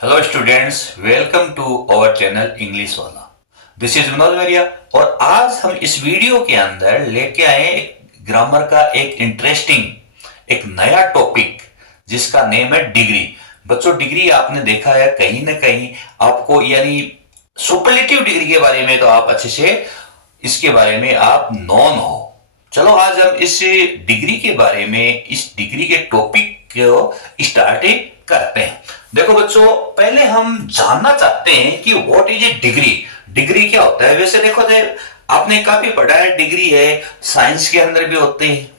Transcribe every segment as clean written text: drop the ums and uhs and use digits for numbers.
Hello students, welcome to our channel English वाला। This is Manoj Maurya और आज हम इस वीडियो के अंदर लेके आए ग्रामर का एक इंटरेस्टिंग एक नया टॉपिक जिसका नेम है डिग्री। बच्चों, डिग्री आपने देखा है कहीं ना कहीं आपको, यानी सुपरलेटिव डिग्री के बारे में तो आप अच्छे से इसके बारे में आप नॉन हो। चलो आज हम इस डिग्री के बारे में, इस डिग्री के टॉपिक को स्टार्ट करते हैं। देखो बच्चों, पहले हम जानना चाहते हैं कि what is a degree. Degree क्या होता है? वैसे देखो आपने काफी पढ़ा है, डिग्री है साइंस के अंदर भी होते हैं,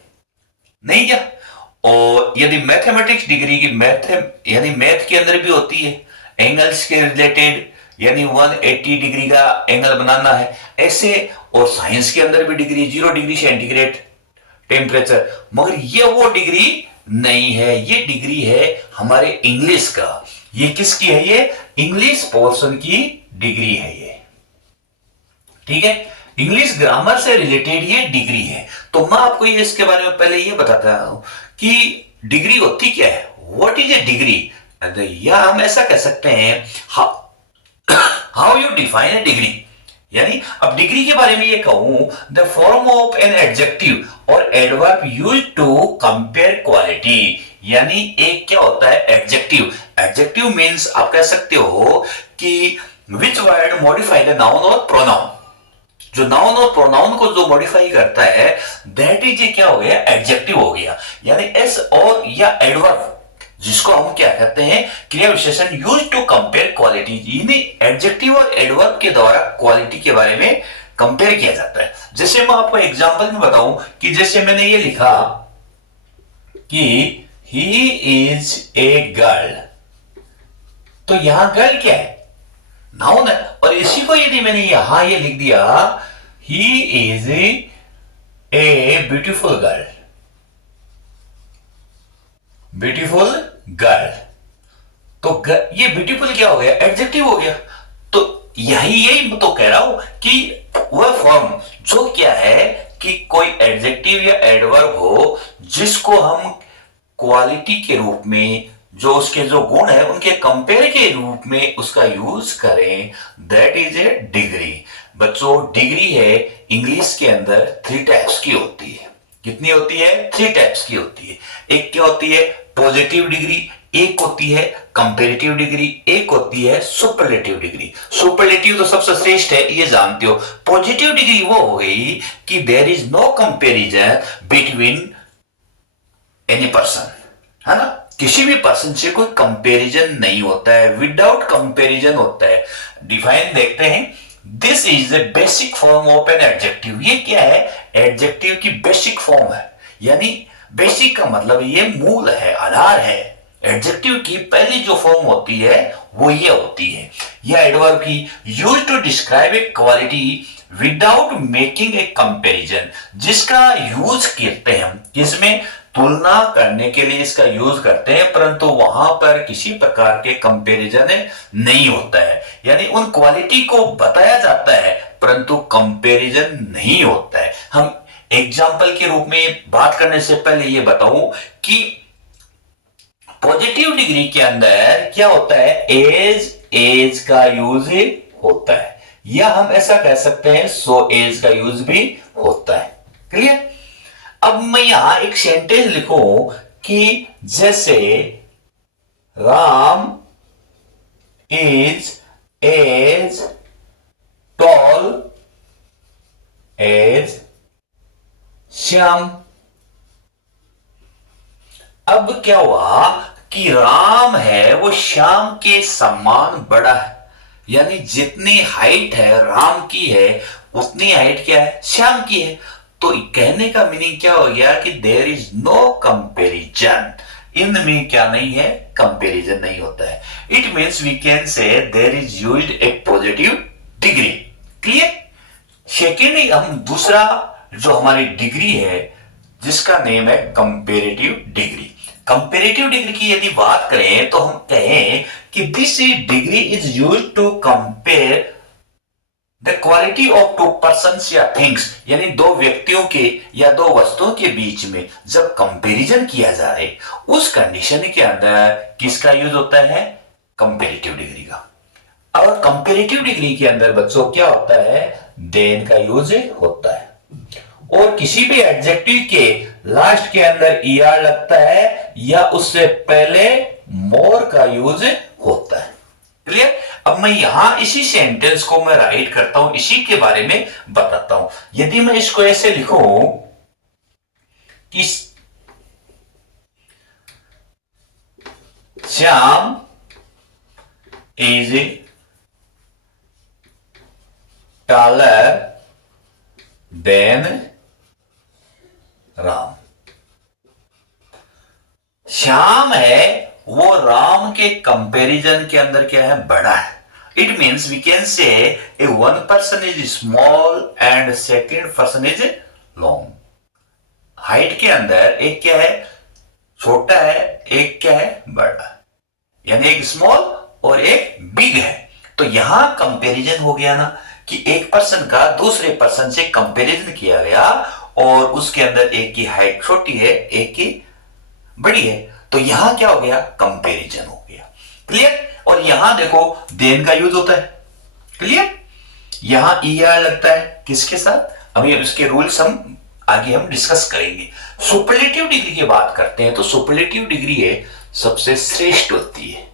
नहीं क्या? और यदि मैथमेटिक्स डिग्री की मैथ यानी मैथ के अंदर भी होती है, एंगल्स के रिलेटेड, यानी 180 डिग्री का एंगल बनाना है ऐसे। और साइंस के अंदर भी डिग्री 0 डिग्री सेंटीग्रेड टेम्परेचर। मगर ये वो डिग्री नहीं है, ये डिग्री है हमारे इंग्लिश का। ये किसकी है? ये इंग्लिश पोर्शन की डिग्री है ये, ठीक है। इंग्लिश ग्रामर से रिलेटेड ये डिग्री है। तो मैं आपको ये इसके बारे में पहले ये बताता हूं कि डिग्री होती क्या है, व्हाट इज ए डिग्री। या हम ऐसा कह सकते हैं, how you define a degree. यानी अब डिग्री के बारे में ये कहूं, the form of an adjective और adverb use to compare quality. यानी एक क्या होता है? एडजेक्टिव। एडजेक्टिव मींस आप कह सकते हो कि which word modify the noun और प्रोनाउन। जो नाउन और प्रोनाउन को जो मॉडिफाई करता है, दैट इज क्या हो गया? एडजेक्टिव हो गया। यानी एस और या एडवर्ब, जिसको हम क्या कहते हैं? क्रिया विशेषण यूज टू कंपेयर क्वालिटी। यानी एडजेक्टिव और एडवर्ब के द्वारा क्वालिटी के बारे में कंपेयर किया जाता है। जैसे मैं आपको एग्जांपल में बताऊं कि जैसे मैंने ये लिखा कि ही इज ए गर्ल, तो यहां गर्ल क्या है? नाउन है। और इसी को यदि मैंने यहां ये लिख दिया, he is a beautiful girl, beautiful girl, तो ये ब्यूटीफुल क्या हो गया? एडजेक्टिव हो गया। तो यही तो कह रहा हूं कि वह फॉर्म जो क्या है कि कोई एडजेक्टिव या एडवर्ब हो जिसको हम क्वालिटी के रूप में, जो उसके जो गुण है उनके कंपेयर के रूप में उसका यूज करें, दैट इज ए डिग्री। बच्चों, डिग्री है इंग्लिश के अंदर 3 टाइप्स की होती है। कितनी होती है? 3 टाइप्स की होती है। एक क्या होती है? पॉजिटिव डिग्री, एक होती है कंपेरेटिव डिग्री, एक होती है सुपरलेटिव डिग्री। सुपरलेटिव तो सबसे श्रेष्ठ है, ये जानते हो। पॉजिटिव डिग्री वो हो गई कि there is no comparison between any person, है ना? किसी भी पर्सन से कोई कंपैरिजन नहीं होता है, विदाउट कंपैरिजन होता है। डिफाइन देखते हैं, this is the basic form of an adjective. ये क्या है? एडजेक्टिव की बेसिक फॉर्म है। यानी बेसिक का मतलब ये मूल है, आधार है। एडजेक्टिव की पहली जो फॉर्म होती है वो ये होती है। यह एडवर्ब की use to describe a quality without making a comparison, जिसका यूज करते हैं हम किसमें? तुलना करने के लिए इसका यूज करते हैं, परंतु वहां पर किसी प्रकार के कंपैरिजन नहीं होता है। यानी उन क्वालिटी को बताया जाता है परंतु कंपैरिजन नहीं होता है। हम एग्जाम्पल के रूप में बात करने से पहले ये बताऊं कि पॉजिटिव डिग्री के अंदर क्या होता है? एज का यूज होता है, या हम ऐसा कह सकते हैं सो एज का यूज भी होता है। क्लियर? अब मैं यहां एक सेंटेंस लिखूं कि जैसे Ram is as tall as Shyam. अब क्या हुआ कि राम है वो श्याम के समान बड़ा है। यानी जितनी हाइट है राम की है, उतनी हाइट क्या है? श्याम की है। तो कहने का मीनिंग क्या हो गया कि देयर इज नो कंपेरिजन। इनमें क्या नहीं है? कंपेरिजन नहीं होता है। It means we can say there is used a positive degree. Clear? Second, हम दूसरा जो हमारी डिग्री है जिसका नेम है कंपेरेटिव डिग्री। कंपेरेटिव डिग्री की यदि बात करें तो हम कहें कि this degree is used to compare the quality of two persons या थिंग्स। यानी दो व्यक्तियों के या दो वस्तुओं के बीच में जब कंपैरिजन किया जाए, उस कंडीशन के अंदर किसका यूज होता है? कंपेरेटिव डिग्री का। और कंपेरेटिव डिग्री के अंदर बच्चों क्या होता है, देन का यूज होता है, और किसी भी एडजेक्टिव के लास्ट के अंदर ईआर लगता है या उससे पहले मोर का यूज होता है। क्लियर। अब मैं यहां इसी सेंटेंस को मैं राइट करता हूं, इसी के बारे में बताता हूं। यदि मैं इसको ऐसे लिखूं कि Shyam is taller than Ram. Shyam है वो राम के कंपैरिजन के अंदर क्या है, बड़ा है। It means we can say a one person is small and second person is long. Height के अंदर एक क्या है, छोटा है, एक क्या है, बड़ा, यानी एक स्मॉल और एक बिग है। तो यहां कंपैरिजन हो गया ना, कि एक पर्सन का दूसरे पर्सन से कंपैरिजन किया गया और उसके अंदर एक की हाइट छोटी है, एक की बड़ी है, तो यहां क्या हो गया, कंपैरिजन हो गया। क्लियर। और यहां देखो देन का यूज होता है। क्लियर। यहां ईआर लगता है किसके साथ, अभी इसके रूल्स हम आगे हम डिस्कस करेंगे। सुपरलेटिव डिग्री की बात करते हैं तो सुपरलेटिव डिग्री है सबसे श्रेष्ठ होती है,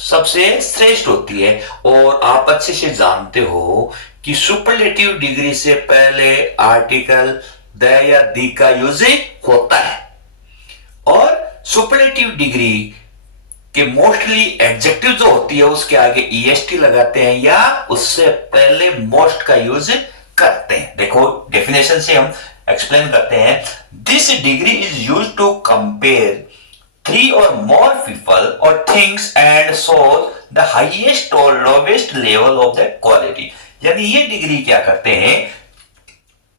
सबसे श्रेष्ठ होती है। और आप अच्छे से जानते हो कि सुपरलेटिव डिग्री से पहले आर्टिकल द या दी का यूज होता है, और सुपरलेटिव डिग्री के मोस्टली एडजेक्टिव जो होती है उसके आगे ईएसटी लगाते हैं या उससे पहले मोस्ट का यूज करते हैं। देखो डेफिनेशन से हम एक्सप्लेन करते हैं। This degree is use to compare three or more people or things and shows the highest or lowest level of the quality। यानी ये डिग्री क्या करते हैं,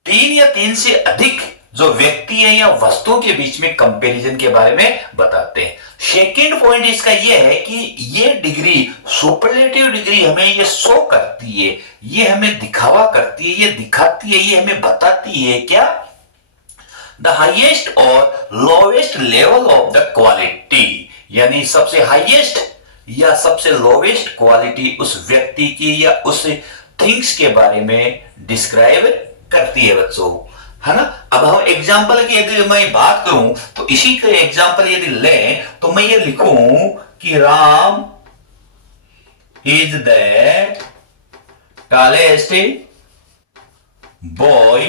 तीन या तीन से अधिक जो व्यक्ति है या वस्तुओं के बीच में कंपैरिजन के बारे में बताते हैं। सेकेंड पॉइंट इसका ये है कि ये डिग्री सुपरलेटिव डिग्री हमें ये शो करती है, ये हमें दिखावा करती है, ये दिखाती है, ये हमें बताती है क्या, द हाइएस्ट और lowest level of the quality, यानी सबसे हाइएस्ट या सबसे लोवेस्ट क्वालिटी उस व्यक्ति की या उस थिंग्स के बारे में डिस्क्राइब करती है बच्चों, है ना। अब हम एग्जांपल की यदि मैं बात करूं तो इसी के एग्जांपल यदि लें तो मैं ये लिखूं कि Ram is the tallest boy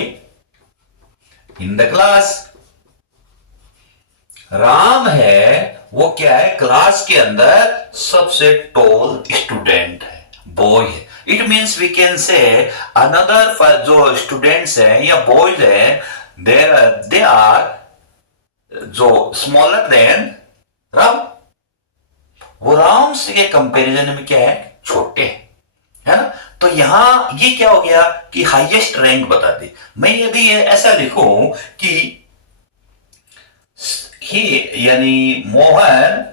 in the class. Ram है वो क्या है, क्लास के अंदर सबसे टॉल स्टूडेंट है, बॉय है। It means we can say another जो स्टूडेंट्स हैं या बॉयज हैं दे आर जो स्मॉलर देन राम, वो राम से कंपैरिजन में क्या है, छोटे है ना। तो यहां ये क्या हो गया कि हाईएस्ट रैंक बता दे। मैं यदि ऐसा लिखूं कि ही यानी Mohan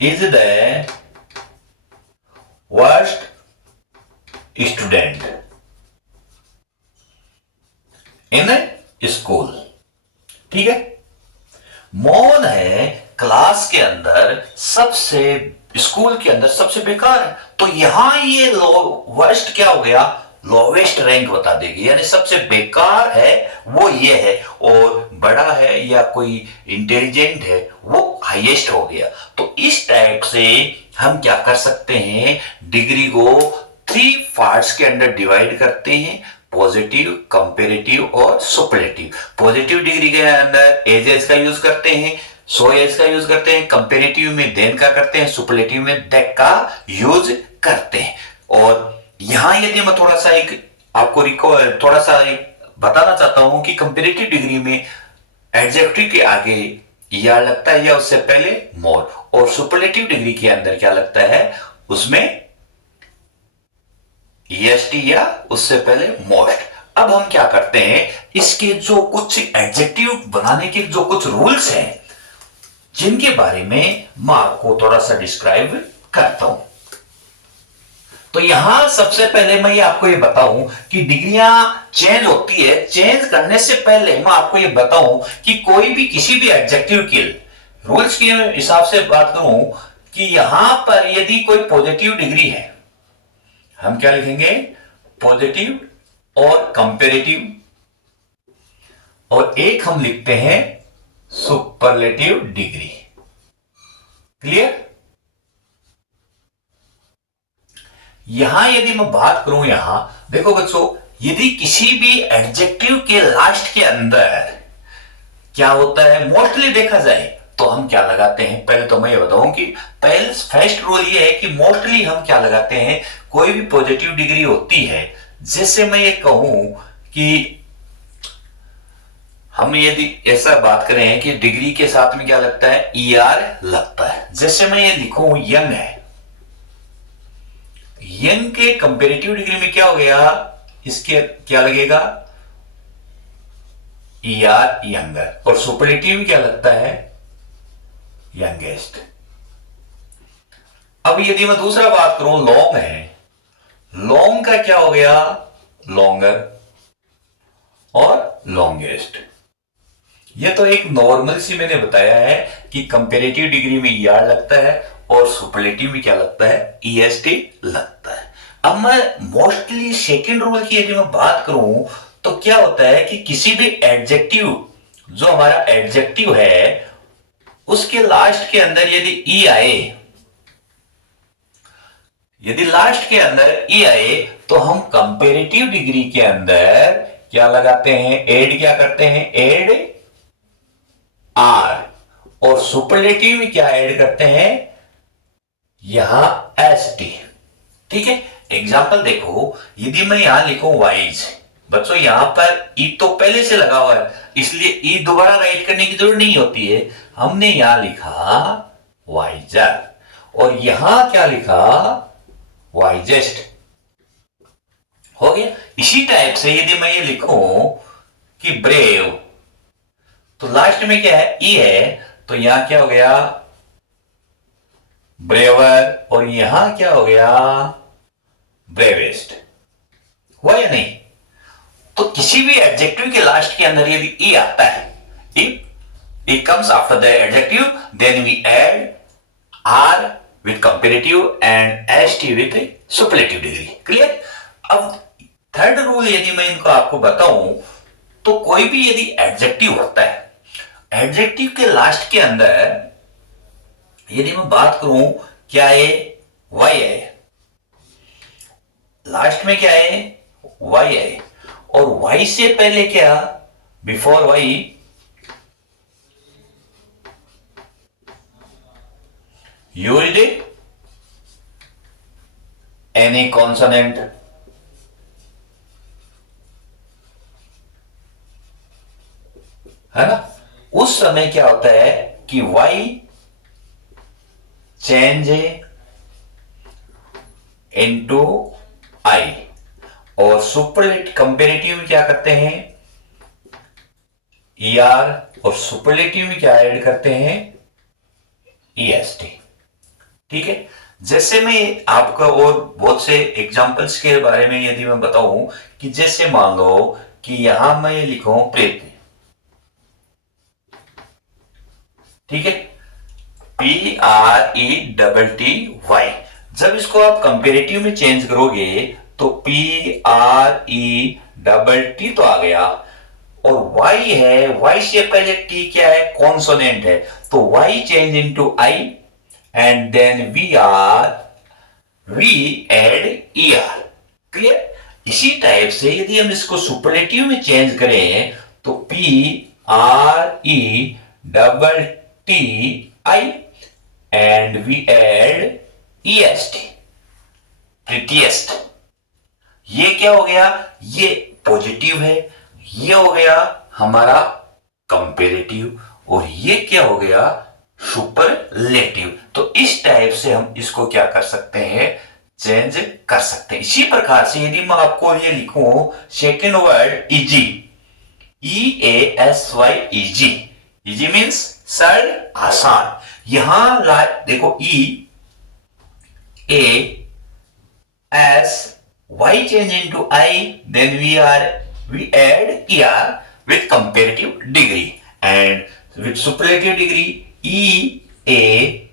is the worst student in school, ठीक है। मोहन है क्लास के अंदर सबसे, स्कूल के अंदर सबसे बेकार है, तो यहां ये वर्स्ट क्या हो गया, लोवेस्ट रैंक बता देगी, यानी सबसे बेकार है वो ये है, और बड़ा है या कोई इंटेलिजेंट है वो हाईएस्ट हो गया। तो इस टाइप से हम क्या कर सकते हैं, डिग्री को 3 पार्ट्स के अंदर डिवाइड करते हैं, पॉजिटिव, कंपेरेटिव और सुपरलेटिव। पॉजिटिव डिग्री के अंदर एजेस का यूज करते हैं, सो एज का यूज करते हैं, कंपेरेटिव में देन का करते हैं, सुपरलेटिव में दैट का यूज करते हैं। और यहां यदि मैं थोड़ा सा एक आपको थोड़ा सा एक बताना चाहता हूं कि कंपेरेटिव डिग्री में एडजेक्टिव के आगे या लगता है या उससे पहले मोर, और सुपरलेटिव डिग्री के अंदर क्या लगता है, उसमें ईएसटी या उससे पहले मोस्ट। अब हम क्या करते हैं, इसके जो कुछ एडजेक्टिव बनाने के जो कुछ रूल्स हैं जिनके बारे में मैं आपको थोड़ा सा डिस्क्राइब करता हूं। तो यहां सबसे पहले मैं आपको ये बताऊं कि डिग्रियां चेंज होती है, चेंज करने से पहले मैं आपको ये बताऊं कि कोई भी किसी भी एडजेक्टिव के रूल्स के हिसाब से बात करूं कि यहां पर यदि कोई पॉजिटिव डिग्री है, हम क्या लिखेंगे? पॉजिटिव और कंपेरेटिव, और एक हम लिखते हैं सुपरलेटिव डिग्री। क्लियर? यहां यदि मैं बात करूं, यहां देखो बच्चों, यदि किसी भी एडजेक्टिव के लास्ट के अंदर क्या होता है, मोस्टली देखा जाए तो हम क्या लगाते हैं? पहले तो मैं ये बताऊं कि पहले फर्स्ट रूल ये है कि मोस्टली हम क्या लगाते हैं, कोई भी पॉजिटिव डिग्री होती है, जैसे मैं ये कहूं कि हम यदि ऐसा बात करें कि डिग्री के साथ में क्या लगता है? ER लगता है। जैसे मैं ये लिखूं यंग है, यंग के कंपेरेटिव डिग्री में क्या हो गया? इसके क्या लगेगा? ER यंगर, और सुपरलेटिव क्या लगता है? यंगेस्ट। अब यदि मैं दूसरा बात करूं, लॉन्ग है, लॉन्ग का क्या हो गया? लॉन्गर और लॉन्गेस्ट। ये तो एक नॉर्मल सी मैंने बताया है कि कंपेरेटिव डिग्री में ER लगता है और सुपरलेटिव में क्या लगता है? EST लगता है। अब मैं मोस्टली सेकंड रूल की यदि मैं बात करूं तो क्या होता है कि किसी भी एडजेक्टिव, जो हमारा एडजेक्टिव है, उसके लास्ट के अंदर यदि ई आए, यदि लास्ट के अंदर ई आए तो हम कंपेरेटिव डिग्री के अंदर क्या लगाते हैं? एड क्या करते हैं? Add are. और सुपरलेटिव में क्या ऐड करते हैं? यहां ST। ठीक है, एग्जाम्पल देखो, यदि मैं यहां लिखूं वाइज, बच्चों यहां पर ई तो पहले से लगा हुआ है, इसलिए ई दोबारा राइट करने की जरूरत नहीं होती है। हमने यहां लिखा वाइजर, और यहां क्या लिखा? वाइजेस्ट। हो गया। इसी टाइप से यदि मैं ये लिखूं कि ब्रेव, तो लास्ट में क्या है? ई है, तो यहां क्या हो गया? ब्रेवर, और यहां क्या हो गया? ब्रेवेस्ट। हुआ या नहीं? तो किसी भी एडजेक्टिव के लास्ट के अंदर यदि ई आता है, if it comes after the adjective, then we add R with comparative and ST with superlative degree. Clear? अब थर्ड रूल यदि मैं इनको आपको बताऊं, तो कोई भी यदि एडजेक्टिव होता है, एडजेक्टिव के लास्ट के अंदर यदि मैं बात करूं, क्या है? वाई है, लास्ट में क्या है? वाई है, और वाई से पहले क्या? Before Y used any consonant. है ना? उस समय क्या होता है कि वाई चेंज इनटू आई, और सुपरलेटिव कंपेरेटिव में क्या करते हैं? ER, और सुपरलेटिव में क्या ऐड करते हैं? EST। ठीक है, जैसे मैं आपको और बहुत से एग्जांपल्स के बारे में यदि मैं बताऊं कि जैसे मान लो कि यहां मैं लिखूं प्रीति, ठीक है, PRETTY। जब इसको आप कंपेरेटिव में चेंज करोगे तो PRETT तो आ गया, और Y है, Y से पहले T क्या है? कॉन्सोनेंट है, तो Y change into I, and then we add ER। Clear? इसी टाइप से यदि हम इसको सुपरलेटिव में चेंज करें तो PRETTI and we add EST, prettiest। ये क्या हो गया? ये पॉजिटिव है, ये हो गया हमारा कंपेरेटिव, और ये क्या हो गया? सुपरलेटिव। तो इस टाइप से हम इसको क्या कर सकते हैं? चेंज कर सकते हैं। इसी प्रकार से यदि मैं आपको ये लिखूं second word easy, EASY, easy means सरल, आसान। यहां देखो EASY change into I, then we add ER with comparative degree, and with superlative degree EASIEST।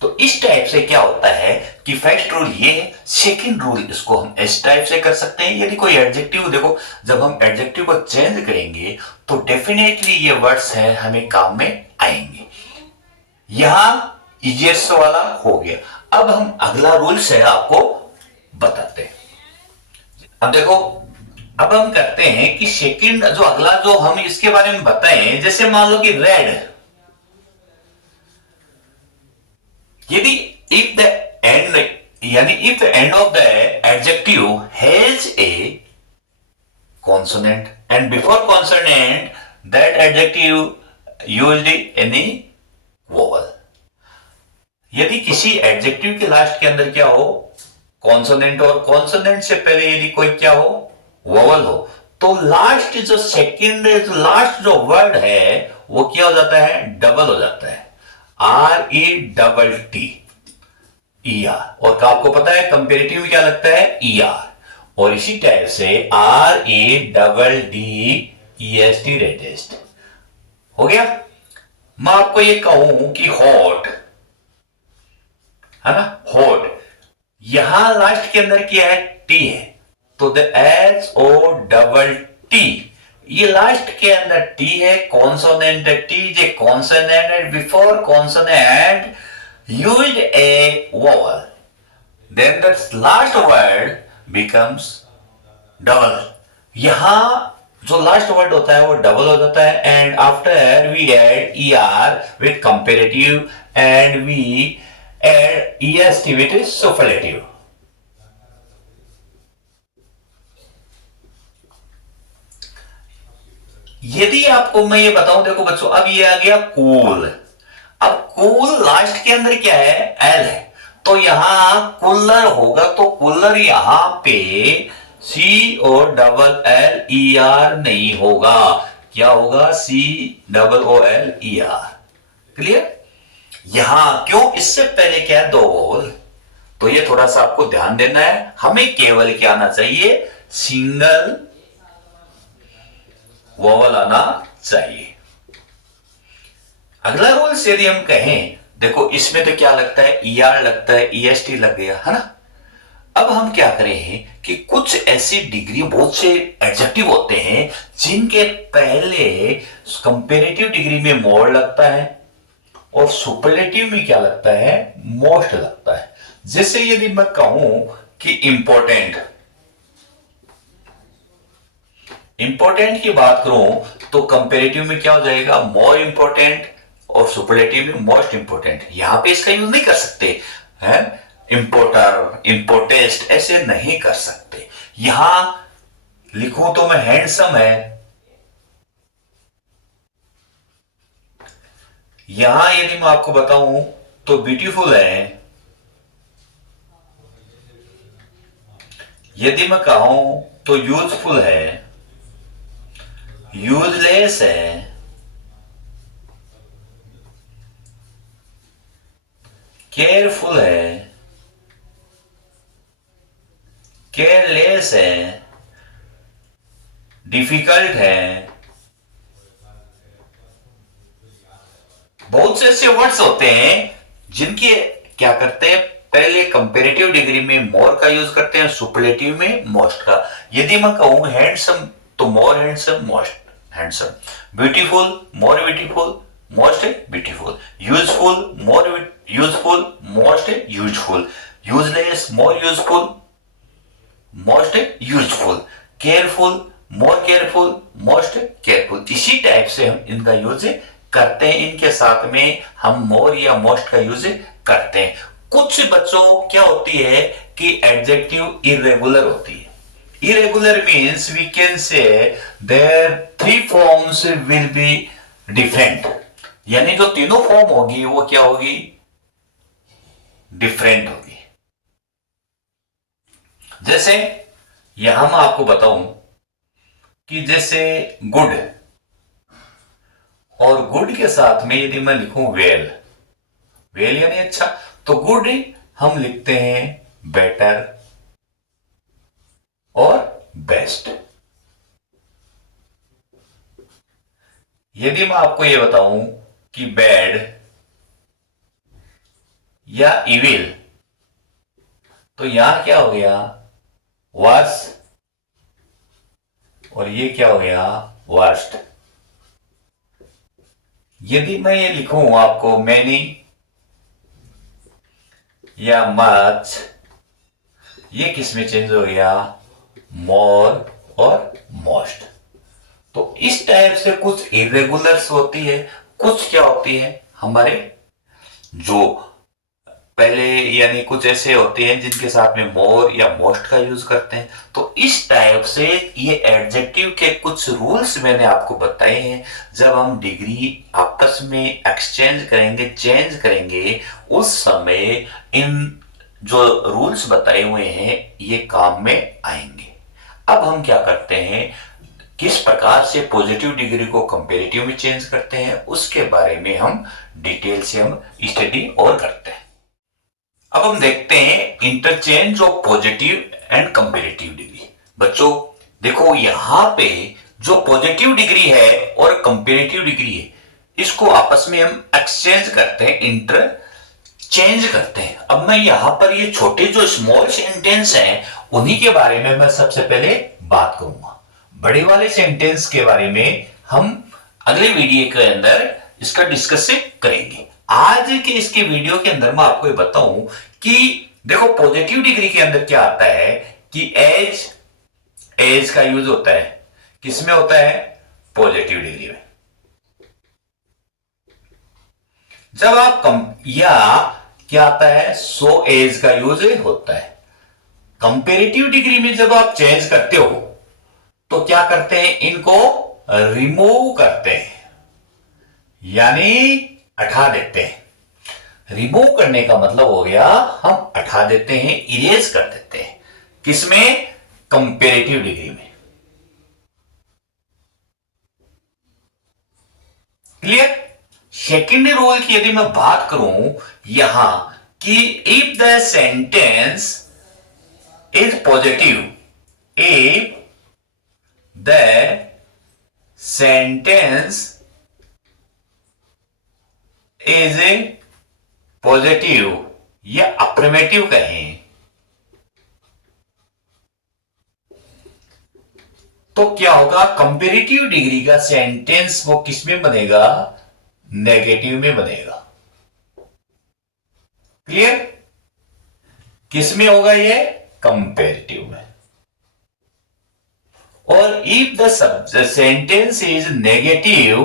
तो इस टाइप से क्या होता है कि फर्स्ट रूल ये है, सेकंड रूल इसको हम इस टाइप से कर सकते हैं। यदि कोई एडजेक्टिव, देखो जब हम एडजेक्टिव को चेंज करेंगे तो डेफिनेटली ये वर्ड्स हैं हमें काम में आएंगे। यहां इजिएस्ट वाला हो गया। अब हम अगला रूल से आपको बताते हैं। अब देखो, अब हम करते हैं कि सेकंड जो अगला जो हम इसके बारे में बताएं, जैसे मान लो कि रेड, यदि इफ द एंड, यानी if the end of the adjective has a consonant and before consonant that adjective used any vowel. यदि किसी एडजेक्टिव के लास्ट के अंदर क्या हो, कॉन्सोनेंट, और कॉन्सोनेंट से पहले यदि कोई क्या हो, वोवल हो, तो लास्ट जो सेकंड लास्ट जो वर्ड है वो क्या हो जाता है, डबल हो जाता है, RETT, ER। और आपको पता है कंपेरेटिव में क्या लगता है, ER। और इसी टाइप से REDDEST, रेटेस्ट हो गया। मैं आपको ये कहूं कि हॉट है ना, हॉट, यहां लास्ट के अंदर क्या है, टी है, तो द HOTT, ये लास्ट के अंदर टी है, consonant T, J consonant before consonant used a vowel, then the last word becomes double. यहां जो लास्ट वर्ड होता है वो डबल हो जाता है, and after we add ER with comparative and we add EST with superlative. यदि आपको मैं ये बताऊं, देखो बच्चों, अब ये आ गया कूल। अब कूल लास्ट के अंदर क्या है, एल है, तो यहां कूलर होगा, तो कूलर यहां पे COLLER नहीं होगा, क्या होगा, COOLER। क्लियर? यहां क्यों, इससे पहले क्या है, दो वोवल, तो ये थोड़ा सा आपको ध्यान देना है। हमें केवल क्या आना चाहिए, सिंगल वोवल आना चाहिए। अगला रूल से यदि हम कहें, देखो इसमें तो क्या लगता है, ER लगता है, EST लग गया है ना। अब हम क्या करें कि कुछ ऐसी डिग्री, बहुत से एडजेक्टिव होते हैं जिनके पहले कंपेरेटिव डिग्री में मोर लगता है और सुपरलेटिव में क्या लगता है, मोस्ट लगता है। जैसे यदि मैं कहूं कि इंपॉर्टेंट, इंपॉर्टेंट की बात करूं तो कंपेरेटिव में क्या हो जाएगा, मोर इंपॉर्टेंट, और सुपरलेटिव में मोस्ट इंपॉर्टेंट। यहां पे इसका यूज नहीं कर सकते हैं, इंपोर्टर, इंपोर्टेस्ट ऐसे नहीं कर सकते। यहां लिखूं तो मैं हैंडसम है, यहां यदि मैं आपको बताऊं तो ब्यूटीफुल है, यदि मैं कहूं तो यूजफुल है, यूजलेस है, केयरफुल है, केयरलेस है, डिफिकल्ट है। बहुत से ऐसे वर्ड्स होते हैं जिनके क्या करते हैं, पहले कंपेरेटिव डिग्री में मोर का यूज करते हैं, सुपरलेटिव में मोस्ट का। यदि मैं कहूं हैंडसम तो more handsome, most handsome, beautiful, more beautiful, most beautiful, useful, more useful, most useful, useless, more useful, most useful, careful, more careful, most careful. इसी टाइप से हम इनका यूज करते हैं, इनके साथ में हम मोर या मोस्ट का यूज करते हैं। कुछ बच्चों क्या होती है कि एडजेक्टिव इरेगुलर होती है। Irregular means we can say their three forms will be different, यानी जो तीनों फॉर्म होगी वो क्या होगी, डिफरेंट होगी। जैसे यहां मैं आपको बताऊं कि जैसे गुड, और गुड के साथ में यदि मैं लिखूं वेल, वेल यानी अच्छा, तो गुड हम लिखते हैं बेटर और बेस्ट। यदि मैं आपको ये बताऊं कि बैड या इविल, तो यहां क्या हो गया, वर्स, और ये क्या हो गया, वर्स्ट। यदि मैं ये लिखूं आपको मैनी या मच, ये किस में चेंज हो गया, मोर और मोस्ट। तो इस टाइप से कुछ इरेगुलर्स होती है, कुछ क्या होती है हमारे जो पहले यानी कुछ ऐसे होते हैं जिनके साथ में मोर या मोस्ट का यूज करते हैं। तो इस टाइप से ये एडजेक्टिव के कुछ रूल्स मैंने आपको बताए हैं। जब हम डिग्री आपस में एक्सचेंज करेंगे, चेंज करेंगे, उस समय इन जो रूल्स बताए हुए हैं ये काम में आएंगे। अब हम क्या करते हैं, किस प्रकार से पॉजिटिव डिग्री को कंपेरेटिव में चेंज करते हैं, उसके बारे में हम डिटेल से हम स्टडी और करते हैं। अब हम देखते हैं interchange of positive and comparative degree. बच्चों देखो, यहां पे जो पॉजिटिव डिग्री है और कंपेरेटिव डिग्री है, इसको आपस में हम एक्सचेंज करते हैं, इंटरचेंज करते हैं। अब मैं यहां पर ये छोटे जो स्मॉल सेंटेंस हैं उन्हीं के बारे में मैं सबसे पहले बात करूंगा। बड़े वाले सेंटेंस के बारे में हम अगले वीडियो के अंदर इसका डिस्कस करेंगे। आज के इसके वीडियो के अंदर मैं आपको ये बताऊं कि देखो पॉजिटिव डिग्री के अंदर क्या आता है कि एज का यूज होता है, किसमें होता है, पॉजिटिव डिग्री में। जब आप या क्या आता है, सो एज का यूज होता है। कंपेरेटिव डिग्री में जब आप चेंज करते हो तो क्या करते हैं, इनको रिमूव करते हैं, यानी हटा देते हैं। रिमूव करने का मतलब हो गया हम हटा देते हैं, इरेज कर देते हैं। किसमें, कंपेरेटिव डिग्री में। क्लियर। सेकेंड रूल की यदि मैं बात करूं यहां कि if the sentence is positive, if the sentence is a positive या अफर्मेटिव कहें, तो क्या होगा, कंपेरेटिव डिग्री का सेंटेंस वो किस में बनेगा, नेगेटिव में बनेगा। क्लियर। किस में होगा ये, कंपेरेटिव में। और if the sentence is negative,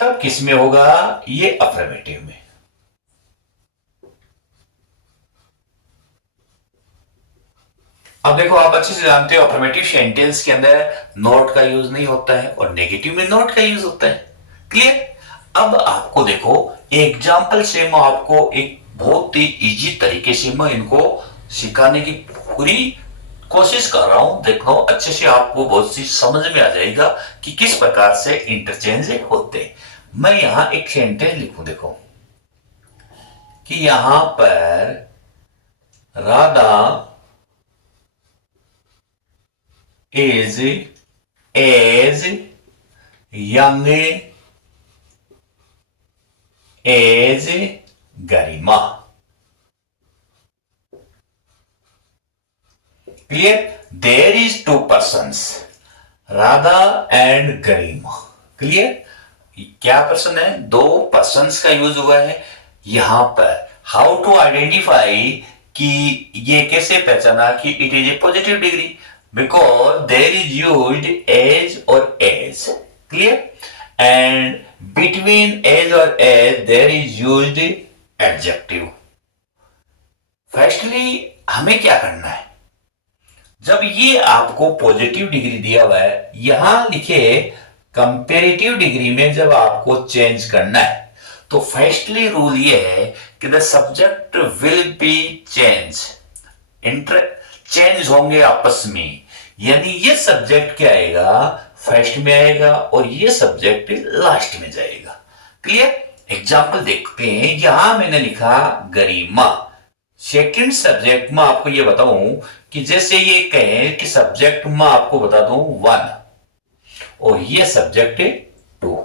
तब किस में होगा, ये अफर्मेटिव में। अब देखो, आप अच्छे से जानते हो अफर्मेटिव सेंटेंस के अंदर नॉट का यूज नहीं होता है और नेगेटिव में नॉट का यूज होता है। क्लियर। अब आपको देखो एग्जाम्पल से मैं आपको एक बहुत ही इजी तरीके से मैं इनको सिखाने की पूरी कोशिश कर रहा हूं। देखो अच्छे से आपको बहुत सी समझ में आ जाएगा कि किस प्रकार से इंटरचेंज होते हैं। मैं यहां एक सेंटेंस लिखूं, देखो कि यहां पर Radha is as young as Garima. Clear. There is two persons, Radha and Garima. Clear. क्या पर्सन है, दो पर्सन्स का यूज हुआ है यहां पर। हाउ टू आइडेंटिफाई कि ये कैसे पहचाना कि it is a positive degree, because there is used as or as. Clear. And between as or as there is used adjective. Firstly हमें क्या करना है, जब ये आपको पॉजिटिव डिग्री दिया हुआ है, यहां लिखे कंपेरेटिव डिग्री में जब आपको चेंज करना है, तो फर्स्टली रूल ये है कि the subject will be change, change होंगे आपस में। यानी ये सब्जेक्ट क्या आएगा, फर्स्ट में आएगा और ये सब्जेक्ट लास्ट में जाएगा। क्लियर। एग्जाम्पल देखते हैं, यहां मैंने लिखा गरिमा। सेकंड सब्जेक्ट में आपको ये बताऊं कि जैसे ये कहें कि सब्जेक्ट में आपको बता दूं वन, और ये सब्जेक्ट है टू।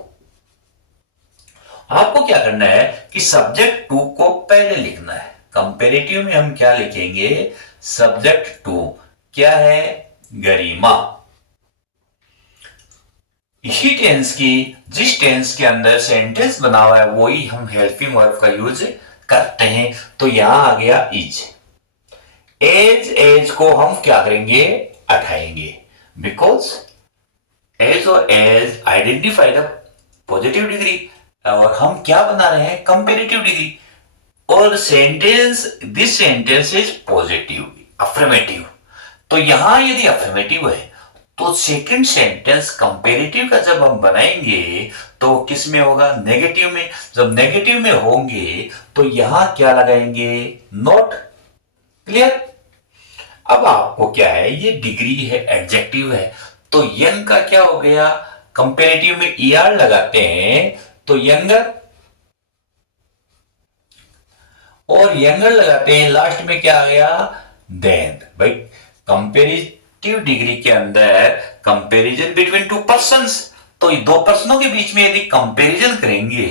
आपको क्या करना है कि सब्जेक्ट टू को पहले लिखना है। कंपेरेटिव में हम क्या लिखेंगे, सब्जेक्ट टू क्या है, गरिमा। इसी टेंस की, जिस टेंस के अंदर सेंटेंस बना हुआ है वही हम हेल्पिंग वर्ब का यूज करते हैं। तो यहां आ गया इज। एज को हम क्या करेंगे, उठाएंगे, बिकॉज एज और as identify the positive degree, और हम क्या बना रहे हैं, कंपेरेटिव डिग्री। और sentence, this sentence is positive, affirmative. तो यहां यदि अफर्मेटिव है तो सेकंड सेंटेंस कंपेरेटिव का जब हम बनाएंगे तो किस में होगा, नेगेटिव में। जब नेगेटिव में होंगे तो यहां क्या लगाएंगे, नॉट। क्लियर। अब आपको क्या है, ये डिग्री है, एडजेक्टिव है, तो यंग का क्या हो गया, कंपेरेटिव में ईआर लगाते हैं तो यंगर, और यंगर लगाते हैं लास्ट में क्या आ गया, देन। भाई कंपेरेटिव डिग्री के अंदर कंपैरिजन बिटवीन टू पर्संस, तो दो पर्सनों के बीच में यदि कंपैरिजन करेंगे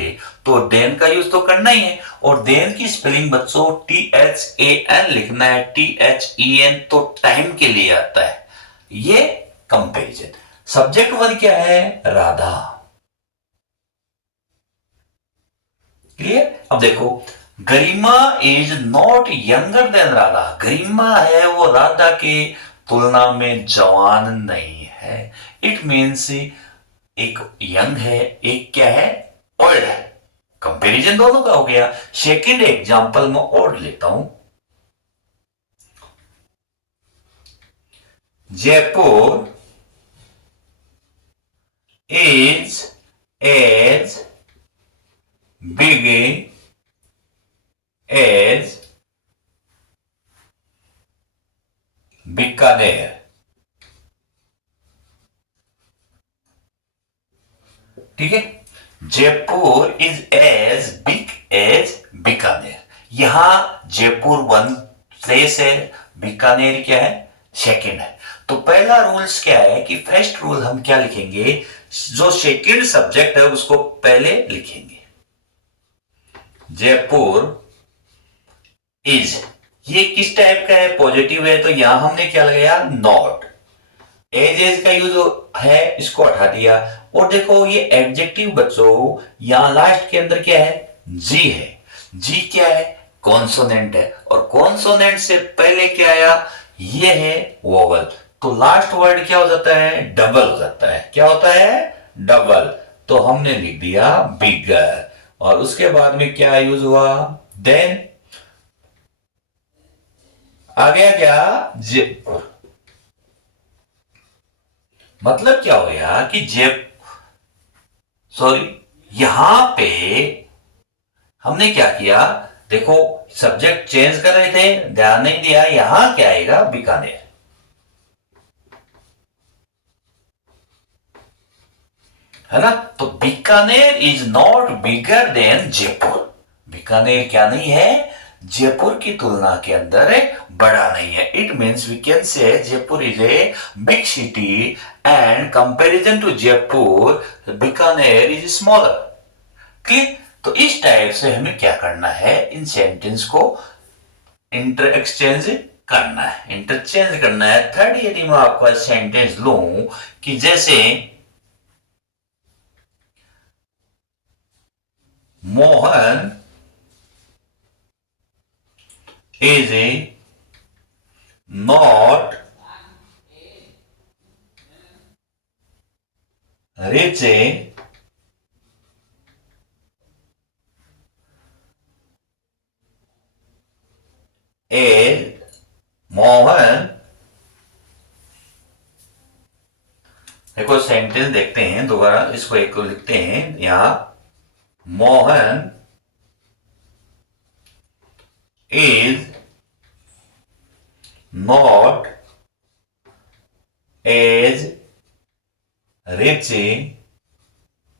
तो देन का यूज तो करना ही है। और देन की स्पेलिंग बच्चों THAN लिखना है, THEN तो टाइम के लिए आता है। ये कंपैरिजन। सब्जेक्ट वन क्या है, राधा। क्लियर। अब देखो, Garima is not younger than Radha. Garima है वो राधा के तुलना में जवान नहीं है। इट मीन्स एक यंग है, एक क्या है, ओल्ड है। कंपैरिजन दोनों का हो गया। सेकंड एग्जांपल में और लेता हूं, Jaipur is as big as Bikaner. ठीक है, Jaipur is as big as Bikaner. यहां जयपुर वन प्लेस है, बीकानेर क्या है, सेकंड है। तो पहला रूल्स क्या है कि फर्स्ट रूल हम क्या लिखेंगे, जो सेकंड सब्जेक्ट है उसको पहले लिखेंगे। जयपुर इज, ये किस टाइप का है, पॉजिटिव है, तो यहां हमने क्या लगाया, नॉट। एज का यूज है, इसको हटा दिया। और देखो ये एडजेक्टिव बच्चों, यहां लास्ट के अंदर क्या है, जी है। जी क्या है, कॉन्सोनेंट है, और कॉन्सोनेंट से पहले क्या आया, ये है वोवल। तो लास्ट वर्ड क्या हो जाता है, डबल हो जाता है। क्या होता है, डबल। तो हमने लिख दिया बिगर, और उसके बाद में क्या यूज हुआ, देन। आ गया क्या, जयपुर। मतलब क्या हो गया कि यहां पे हमने क्या किया, देखो सब्जेक्ट चेंज कर रहे थे, ध्यान नहीं दिया, यहां क्या आएगा, बीकानेर। है ना। तो Bikaner is not bigger than Jaipur. Bikaner क्या नहीं है, जयपुर की तुलना के अंदर बड़ा नहीं है। It means we can say Jaipur is a big city and comparison to Jaipur Bikaner is smaller. Clear. तो इस टाइप से हमें क्या करना है, इन सेंटेंस को इंटर एक्सचेंज करना है, इंटरचेंज करना है। थर्ड यदि मैं आपका सेंटेंस लूं कि जैसे Mohan is not rich as Mohan. देखो सेंटेंस देखते हैं दोबारा, इसको एक को लिखते हैं यहां, Mohan is not as rich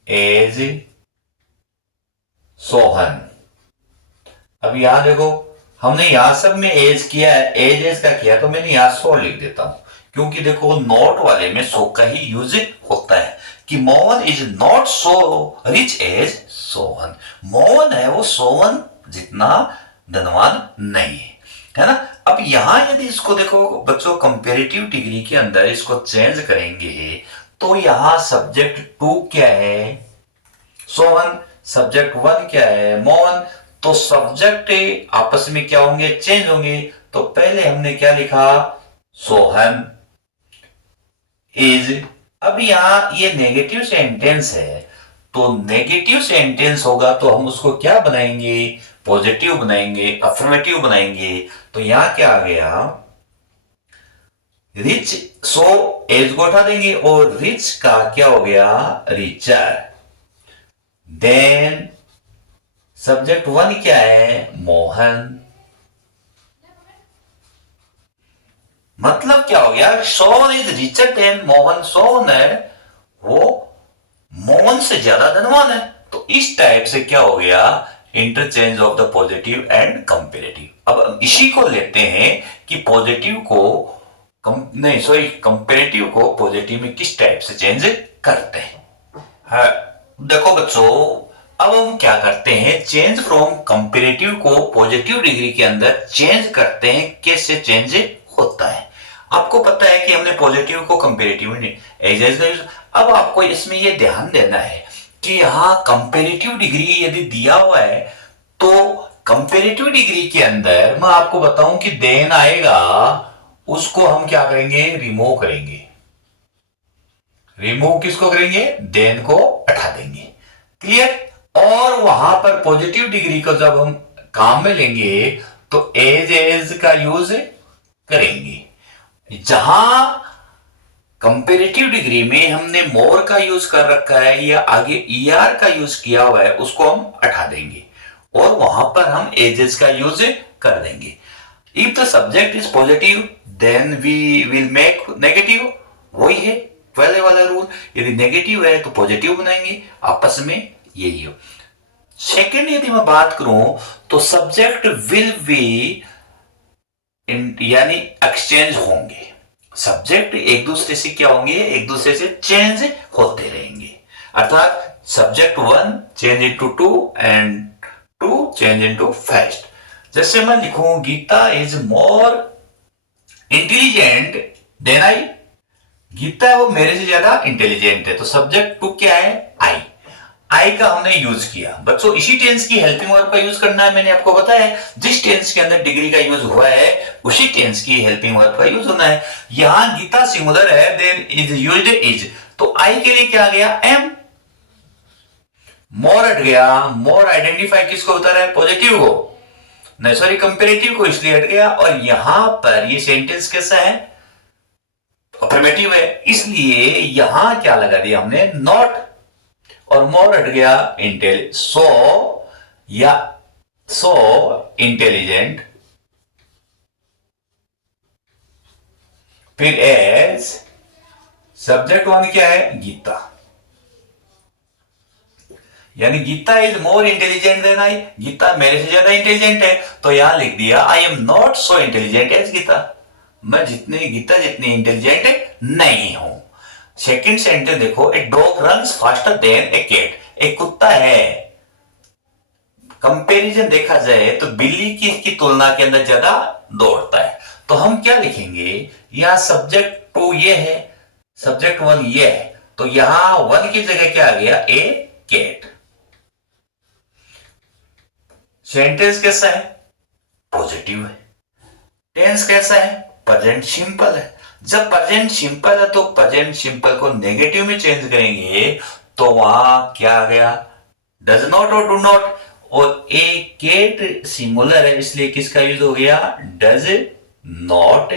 as Sohan. अब यहां देखो, हमने यहां सब में एज किया है, एज का किया, तो मैंने यहां सो लिख देता हूं, क्योंकि देखो नॉट वाले में सो का ही यूज होता है। कि Mohan is not so rich as Sohan. Mohan है वो सोहन जितना धनवान नहीं है ना। अब यहां यदि इसको देखो बच्चों, कंपेरेटिव डिग्री के अंदर इसको चेंज करेंगे तो यहां सब्जेक्ट 2 क्या है, सोहन, सब्जेक्ट 1 क्या है, मोहन। तो सब्जेक्ट आपस में क्या होंगे, चेंज होंगे। तो पहले हमने क्या लिखा, सोहन इज। अब यहां ये नेगेटिव सेंटेंस है, तो नेगेटिव सेंटेंस होगा तो हम उसको क्या बनाएंगे, पॉजिटिव बनाएंगे, अफर्मेटिव बनाएंगे। तो यहां क्या आ गया, रिच, सो एज को उठा देंगे और रिच का क्या हो गया, रिचर। देन सब्जेक्ट 1 क्या है, मोहन। मतलब क्या हो गया, Sohan is richer than Mohan. Sohan है वो मोहन से ज्यादा धनवान है। तो इस टाइप से क्या हो गया, interchange of the positive and comparative. अब इसी को लेते हैं कि पॉजिटिव को नहीं सॉरी कंपेरेटिव को पॉजिटिव में किस टाइप से चेंज करते हैं। हाँ, देखो बच्चों, अब हम क्या करते हैं, चेंज फ्रॉम कंपेरेटिव को पॉजिटिव डिग्री के अंदर चेंज करते हैं। कैसे चेंज होता है, आपको पता है कि हमने पॉजिटिव को कंपेरेटिव में एज। अब आपको इसमें यह ध्यान देना है कि यहां कंपेरेटिव डिग्री यदि दिया हुआ है तो कंपेरेटिव डिग्री के अंदर मैं आपको बताऊं कि देन आएगा, उसको हम क्या करेंगे, रिमूव करेंगे। रिमूव किसको करेंगे, देन को हटा देंगे। क्लियर। और वहां पर पॉजिटिव डिग्री को जब हम काम में लेंगे तो एज का यूज करेंगे। जहां कंपेरेटिव डिग्री में हमने मोर का यूज कर रखा है या आगे ईआर का यूज किया हुआ है, उसको हम हटा देंगे और वहां पर हम एजेस का यूज कर देंगे। If the subject is positive then we will make negative. वही है पहले वाला रूल, यदि नेगेटिव है तो पॉजिटिव बनाएंगे, आपस में यही हो। सेकंड यदि मैं बात करूं तो सब्जेक्ट विल बी यानी एक्सचेंज होंगे। सब्जेक्ट एक दूसरे से क्या होंगे, एक दूसरे से चेंज होते रहेंगे। अर्थात subject 1 change into 2 and 2 change into first. जैसे मैं लिखूं Gita is more intelligent than I. गीता वो मेरे से ज्यादा इंटेलिजेंट है। तो सब्जेक्ट 2 क्या है, आई का हमने यूज किया। बच्चों इसी टेंस की हेल्पिंग वर्ब का यूज करना है, मैंने आपको बताया है। जिस टेंस के अंदर डिग्री का यूज हुआ है उसी टेंस की हेल्पिंग वर्ब का यूज होना है। यहां गीता सिंगुलर है, देन इज यूज्ड इज, तो आई के लिए क्या आ गया, एम। मोर हट गया, मोर आइडेंटिफाई किसको बता रहा है, पॉजिटिव को, नहीं सॉरी कंपेरेटिव को, इसलिए हट गया। और यहां पर ये सेंटेंस कैसा है, अफर्मेटिव है, इसलिए यहां क्या लगा दिया हमने, नॉट। और मोर हट गया, सो या सो इंटेलिजेंट। फिर एज सब्जेक्ट 1 क्या है, गीता, यानी Gita is more intelligent than I. Gita मेरे से ज्यादा इंटेलिजेंट है। तो यहां लिख दिया I am not so intelligent as Gita. मैं गीता जितनी इंटेलिजेंट नहीं हूं। सेकंड सेंटेंस देखो, a dog runs faster than a cat. एक कुत्ता है, कंपैरिजन देखा जाए तो बिल्ली की इसकी तुलना के अंदर ज्यादा दौड़ता है। तो हम क्या लिखेंगे, यहां सब्जेक्ट 2 ये है, सब्जेक्ट 1 ये है, तो यहां 1 की जगह क्या आ गया, ए कैट। सेंटेंस कैसा है, पॉजिटिव है। टेंस कैसा है, प्रेजेंट सिंपल है। जब प्रेजेंट सिंपल है तो प्रेजेंट सिंपल को नेगेटिव में चेंज करेंगे तो वहां क्या आ गया, डज नॉट और डू नॉट। और ए केट सिंगुलर है, इसलिए किसका यूज हो गया, डज नॉट।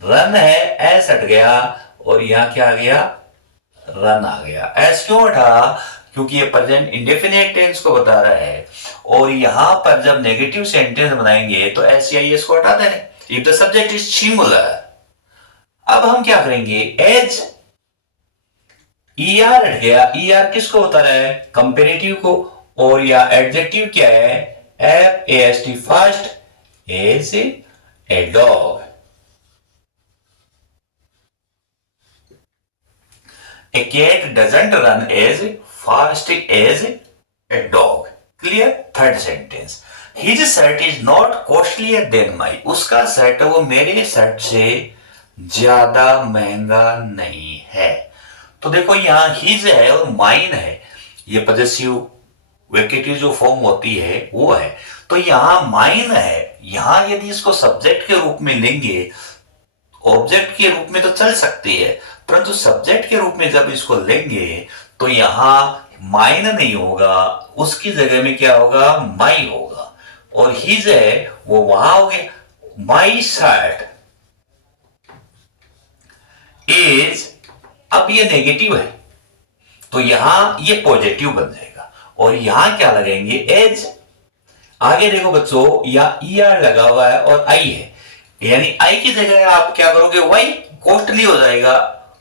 रन है, एस हट गया और यहां क्या आ गया, रन आ गया। एस क्यों हटा, क्योंकि ये प्रेजेंट इंडेफिनिट टेंस को बता रहा है। और यहां पर जब नेगेटिव सेंटेंस बनाएंगे तो एस या एस को हटा देना, if the subject is singular. अब हम क्या करेंगे, एज ईआर हट गया, ईआर किसको बता रहा है, कंपेरेटिव को। और या एडजेक्टिव क्या है, F A S T first, as a dog. A cat doesn't run as fast as a dog. Clear. Third sentence, his shirt is not costlier than my, उसका शर्ट वो मेरे शर्ट से ज्यादा महंगा नहीं है। तो देखो यहां हिज है और माइन है, ये पॉजेसिव वेकेटिव जो फॉर्म होती है वो है। तो यहां माइन है, यहां यदि इसको सब्जेक्ट के रूप में लेंगे, ऑब्जेक्ट के रूप में तो चल सकती है, परंतु सब्जेक्ट के रूप में जब इसको लेंगे तो यहां माइन नहीं होगा, उसकी जगह में क्या होगा, माई होगा। और हिज है वो वहां हो गया, माई शर्ट इज, अब ये नेगेटिव है तो यहां ये पॉजिटिव बन जाएगा। और यहां क्या लगाएंगे, एज। आगे देखो बच्चों, या ईआर लगा हुआ है और आई है, यानी आई की जगह आप क्या करोगे, वाई कॉस्टली हो जाएगा,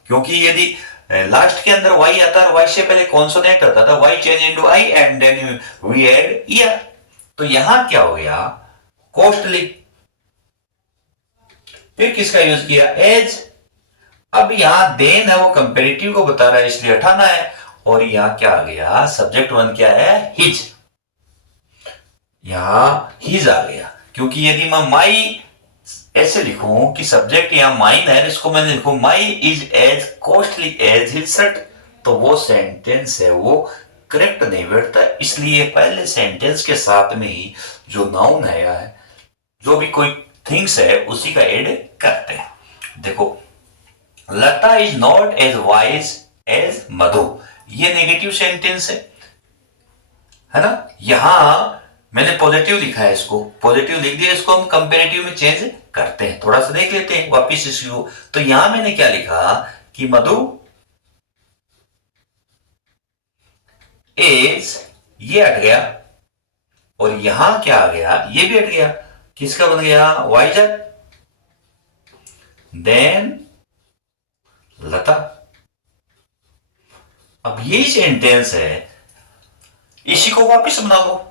क्योंकि यदि लास्ट के अंदर वाई आता है, वाई से पहले कॉन्सोनेंट आता था, Y change into I and then we add ER. तो यहां क्या हो गया, कॉस्टली। फिर किसका यूज किया, एज। अब यहां देन है वो कंपेरेटिव को बता रहा है इसलिए हटाना है। और यहां क्या आ गया, सब्जेक्ट वन क्या है, हिज, यहां हिज आ गया। क्योंकि यदि मैं माई ऐसे लिखूं कि सब्जेक्ट यहां माइन है, इसको मैंने लिखूं my is as costly as his shirt, तो वो सेंटेंस है वो करेक्ट नहीं बैठता। इसलिए पहले सेंटेंस के साथ में ही जो नाउन है, जो भी कोई थिंग्स है, उसी का एड करते हैं। देखो, Lata is not as wise as Madhu, ये नेगेटिव सेंटेंस है ना। यहां मैंने पॉजिटिव लिखा है, इसको पॉजिटिव लिख दिया, इसको हम कंपेरेटिव में चेंज करते हैं, थोड़ा सा देख लेते हैं वापिस इसको। तो यहां मैंने क्या लिखा कि मधु इज, ये हट गया, और यहां क्या आ गया, ये भी हट गया, किसका बन गया, वाइजर देन लता। अब यही सेंटेंस है, इसी को वापिस बना लो।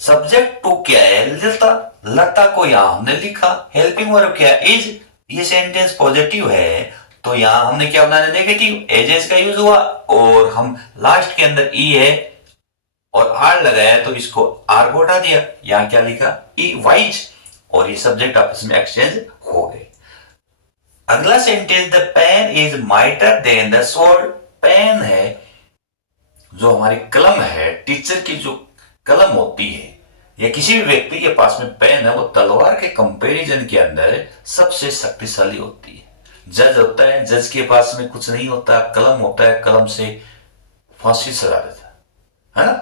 सब्जेक्ट टू क्या है, लता, लता को यहां हमने लिखा, हेल्पिंग वर्ब क्या है, इज, ये सेंटेंस पॉजिटिव है तो यहां हमने क्या बनाया, नेगेटिव, एजेस का यूज हुआ। और हम लास्ट के अंदर ई है और आर लगाया तो इसको आर को हटा दिया, यहां क्या लिखा, ई वाइज, और ये सब्जेक्ट आपस में एक्सचेंज हो गए। अगला सेंटेंस, the pen is mightier than the sword, pen है जो हमारी कलम है, टीचर की जो कलम होती है, या किसी भी व्यक्ति के पास में पेन है, वो तलवार के कंपैरिजन के अंदर सबसे शक्तिशाली होती है। जज होता है, जज के पास में कुछ नहीं होता, कलम होता है, कलम से फांसी सजा देता है ना।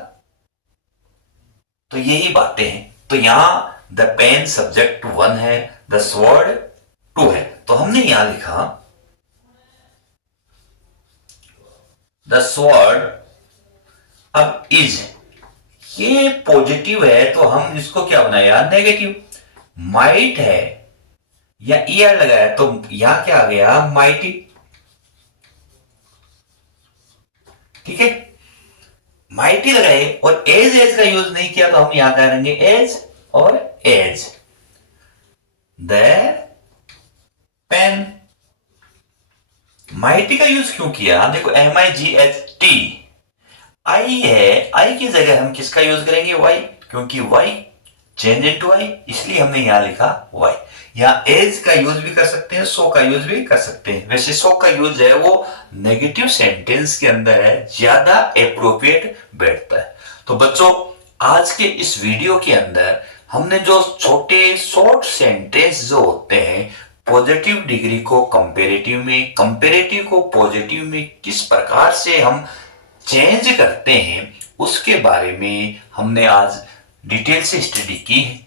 तो यही बातें हैं। तो यहां द पेन सब्जेक्ट वन है, द स्वॉर्ड टू है, तो हमने यहां लिखा द स्वॉर्ड, अब इज, ये पॉजिटिव है तो हम इसको क्या बनाया, नेगेटिव। माइट है या ईआर लगाया तो यहां क्या आ गया, माइटी। ठीक है, माइटी लगाए और एज, एज का यूज नहीं किया तो हम यहां करेंगे एज और एज। द पेन, माइटी का यूज क्यों किया, देखो MIGHT, आई है, आई की जगह हम किसका यूज करेंगे, वाई, क्योंकि वाई चेंज इनटू आई, इसलिए हमने यहां लिखा वाई। यहां एज का यूज भी कर सकते हैं, सो का यूज भी कर सकते हैं। वैसे सो का यूज है वो नेगेटिव सेंटेंस के अंदर है, ज्यादा एप्रोप्रिएट बैठता है। तो बच्चों, आज के इस वीडियो के अंदर हमने जो छोटे शॉर्ट सेंटेंस जो होते हैं, पॉजिटिव डिग्री को कंपेरेटिव में, कंपेरेटिव को पॉजिटिव में किस प्रकार से हम चेंज करते हैं, उसके बारे में हमने आज डिटेल से स्टडी की है।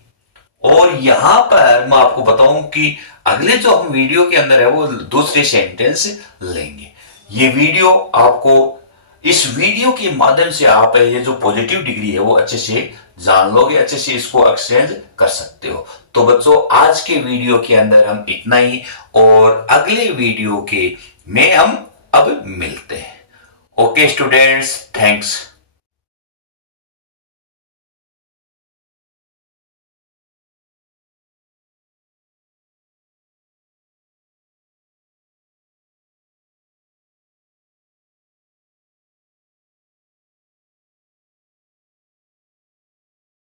और यहां पर मैं आपको बताऊं कि अगले जो हम वीडियो के अंदर है वो दूसरे सेंटेंस लेंगे। ये वीडियो आपको, इस वीडियो के माध्यम से आप ये जो पॉजिटिव डिग्री है वो अच्छे से जान लोगे, अच्छे से इसको एक्सचेंज कर सकते हो। तो बच्चों, आज के वीडियो के अंदर हम इतना ही, और अगले वीडियो के में हम अब मिलते हैं। Okay students, thanks.